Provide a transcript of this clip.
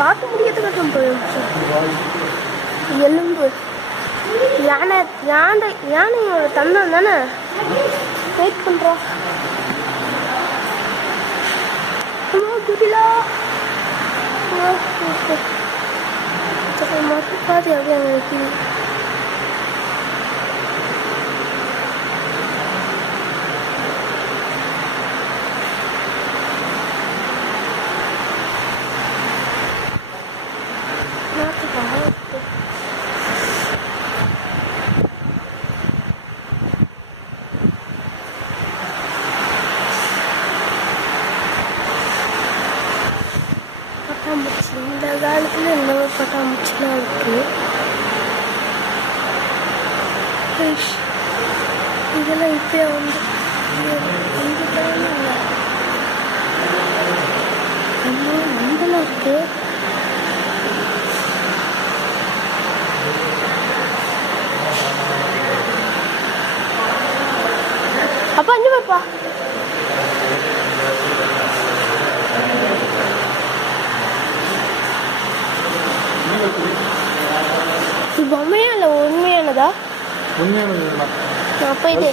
பார்க்க முடியாத கட்டம் போயிடுச்சு. எலும்பு யானையோட தந்தம் தானே. வெயிட் பண்ணுறோம். குதிலா மட்டும் பாதி அப்படியே அங்கே வைக்கிது. பட்டாம்பூச்சி இந்த காலத்தில் இன்னொரு பட்டாம்பூச்சிலாம் இருக்கு. இதெல்லாம் இப்போ வந்து இந்த டைம் இல்லை. மண்டலம் இருக்கு. அப்பா அஞ்சு பாப்பா பொம்மையா இல்லை உண்மையானதா? உண்மையானது. அப்போ இது